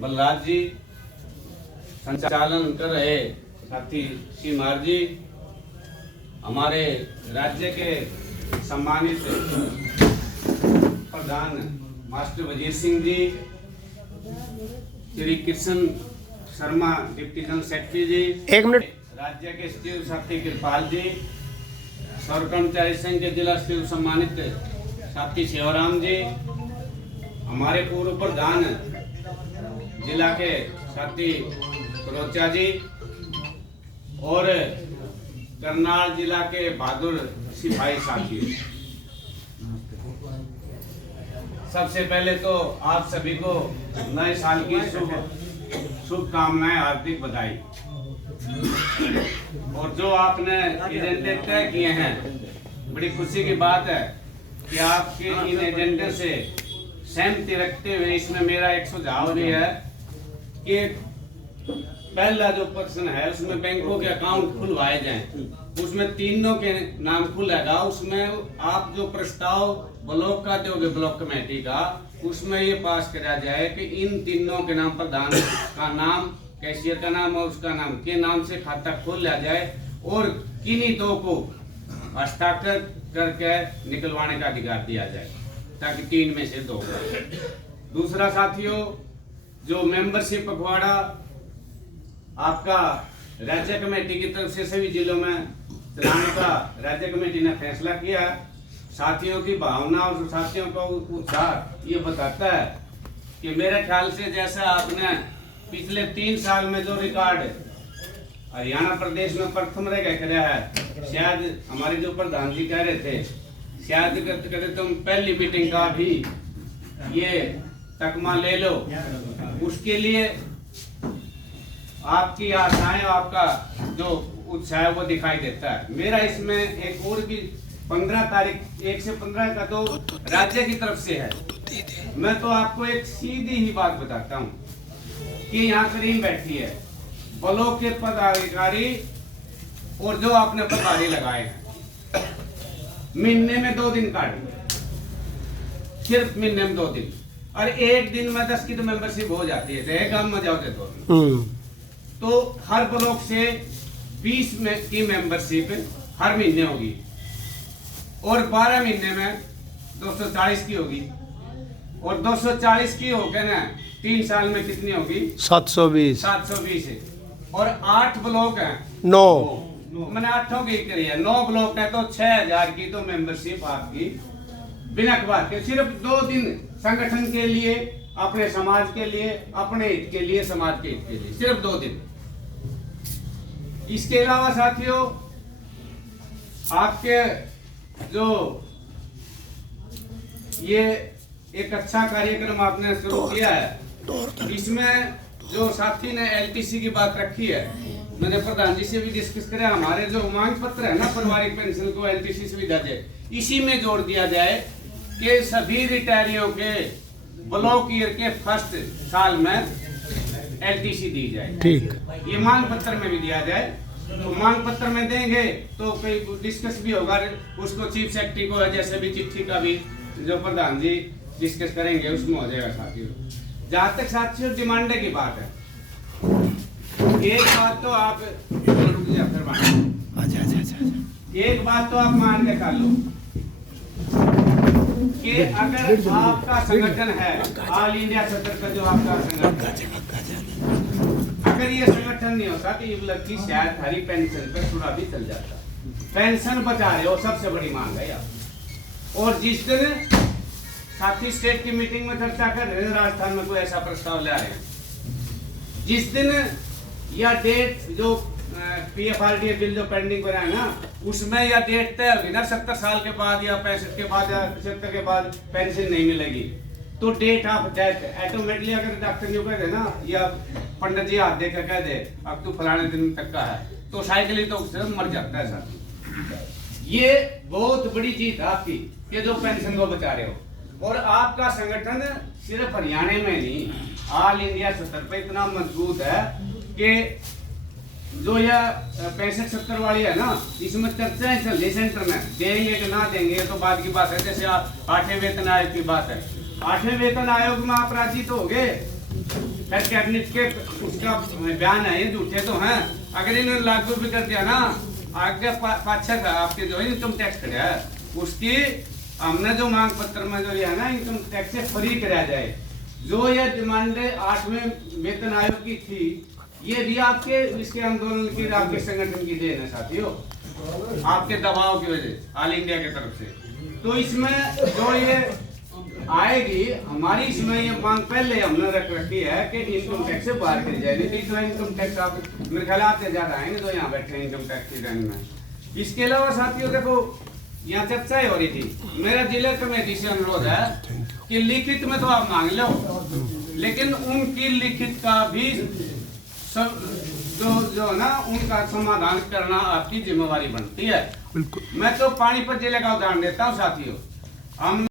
बलराज जी, संचालन कर रहे साथी सीमार जी, हमारे राज्य के सम्मानित प्रधान master Wazir Singh ji, Shri Krishna Sharma deputy general secretary ji, 1 minute, राज्य के सचिव साथी कृपाल जी, सौर कर्मचारी संघ के जिला सचिव सम्मानित साथी शिवराम जी, हमारे पूर्व प्रधान जिला के साथी रोचा जी और करनाल जिला के बहादुर सिपाही साथी। सबसे पहले तो आप सभी को नए साल की शुभकामनाएं, हार्दिक बधाई। और जो आपने एजेंडे तय किए हैं, बड़ी खुशी की बात है कि आपके इन एजेंडे से सहमति रखते हुए इसमें मेरा एक सुझाव भी है कि पहला जो प्रश्न है उसमें बैंकों के अकाउंट खुलवाए जाएं, उसमें तीनों के नाम खुलेगा। उसमें आप जो प्रस्ताव ब्लॉक का दोगे, ब्लॉक कमेटी का, उसमें ये पास करा जाए कि इन तीनों के नाम, प्रधान का नाम, कैशियर का नाम और उसका नाम के नाम से खाता खोल लिया जाए और किन्हीं दो को हस्ताक्षर करके निकलवाने का अधिकार दिया जाए ताकि 3 में से 2। दूसरा साथियों, जो मेंबरशिप पखवाड़ा आपका राज्य कमेटी की तरफ से सभी जिलों में चलाने का राज्य कमेटी ने फैसला किया, साथियों की भावना और साथियों का उत्साह ये बताता है कि मेरे ख्याल से जैसा आपने पिछले 3 साल में जो रिकॉर्ड हरियाणा प्रदेश में प्रथम रह गया है, शायद हमारे जो प्रधान जी कह रहे थे, शायद कहते तुम पहली मीटिंग का भी ये तकमा ले लो। उसके लिए आपकी आशाएं, आपका जो उत्साह है वो दिखाई देता है। मेरा इसमें एक और भी 15 तारीख 1 से 15 का तो राज्य की तरफ से है। मैं तो आपको एक सीधी ही बात बताता हूँ कि यहाँ करीम बैठी है ब्लॉक के पदाधिकारी और जो आपने प्रभारी लगाए हैं, महीने में 2 दिन काट, सिर्फ महीने में 2 दिन, और 1 दिन में 10 की तो मेंबरशिप हो जाती है। गांव में जाओ तो हर ब्लॉक से 20 की मेंबरशिप हर महीने होगी और 12 महीने में 240 की होगी, और 240 की होकर ना 3 साल में कितनी होगी? 720। 720 है। और 8 ब्लॉक हैं, 9 मैंने 8 की करी है, 9 ब्लॉक है तो 6000 की तो मेंबरशिप आपकी बिना बात के सिर्फ 2 दिन संगठन के लिए, अपने समाज के लिए, अपने हित के लिए, समाज के हित के लिए, सिर्फ 2 दिन। इसके अलावा साथियों, आपके जो ये एक अच्छा कार्यक्रम आपने शुरू किया है, इसमें जो साथी ने एलटीसी की बात रखी है, मैंने प्रधान जी से भी डिस्कस किया। हमारे जो मांग पत्र है ना, पारिवारिक पेंशन को एलटीसी सुविधा दे, इसी में जोड़ दिया जाए कि सभी रिटायरियों के ब्लॉक ईयर के फर्स्ट साल में एलटीसी दी जाए। ठीक, ये मांग पत्र में भी दिया जाए। तो मांग पत्र में देंगे तो कोई डिस्कस भी होगा, उसको चीफ सेक्रेटरी को जैसे भी चिट्ठी का भी जो प्रधान जी डिस्कस करेंगे उसमें हो जाएगा साथियों। जहाँ तक साथियों डिमांड की बात है, एक बात तो आप एक बात तो आप मान के कर लो कि अगर आपका संगठन है ऑल इंडिया स्तर का, जो आपका संगठन, अगर ये संगठन नहीं होता तो ये लगती शायद हरी पेंशन पर थोड़ा भी चल जाता। पेंशन बचा रहे हो, सबसे बड़ी मांग है यार। और जिस दिन साथी स्टेट की मीटिंग में चर्चा कर रहे हैं, राजस्थान में कोई ऐसा प्रस्ताव ले आ रहे हैं, जिस दिन या डेट जो पीएफआरडीए बिल जो पेंडिंग पर है ना, उसमें या डेट तय होगी ना 70 साल के बाद या 65 के बाद या 75 के बाद पेंशन नहीं मिलेगी, तो डेट ऑफ डेथ ऑटोमेटिकली, अगर डॉक्टर यूं कह दे ना या पंडित जी हाथ देकर कह दे अब तू फलाने दिन तक का है, तो साइकिल तो उससे मर जाता है साथ। ये बहुत बड़ी चीज आपकी कि जो पेंशन को बचा रहे हो। और आपका संगठन सिर्फ हरियाणा में नहीं, ऑल इंडिया स्तर पर इतना मजबूत है कि जो यह 65-70 वाली है ना, इसमें चर्चाएं चल रही सेंटर में, देंगे कि ना देंगे तो बाद की बात है। जैसे 8वें वेतन आयोग की बात है, 8वें वेतन आयोग में आप राजी तो हो गए, फिर कैबिनेट के उसका बयान है, ये झूठे तो हैं। अगर इन्होंने लागू भी कर दिया ना, आगे पाछा का आपके जो इनकम टैक्स कराया उसकी हमने जो मांग पत्र में जो है ना, इनकम टैक्स से फ्री कराया जाए। जो ये डिमांड 8वें वेतन आयोग की थी, ये भी आपके इसके आंदोलन की, आपके संगठन की देन है साथियों, आपके दबाव की वजह ऑल इंडिया की तरफ से। तो इसमें जो ये आएगी हमारी, इसमें ये मांग पहले हमने रख रखी है कि इनकम टैक्स से बाहर करी जाएगी। तीसरा इनकम टैक्स आप मेरे ख्याल आते ज्यादा आएंगे तो यहाँ बैठे इंकम टैक्स की लाइन में। इसके अलावा साथियों देखो, यहाँ चर्चा हो रही थी, मेरा जिला कमेटी से अनुरोध है कि लिखित में तो आप मांग लो, लेकिन उनकी लिखित का भी जो ना उनका समाधान करना आपकी जिम्मेवारी बनती है। मैं तो पानीपत जिले का उदाहरण देता हूँ साथियों। हम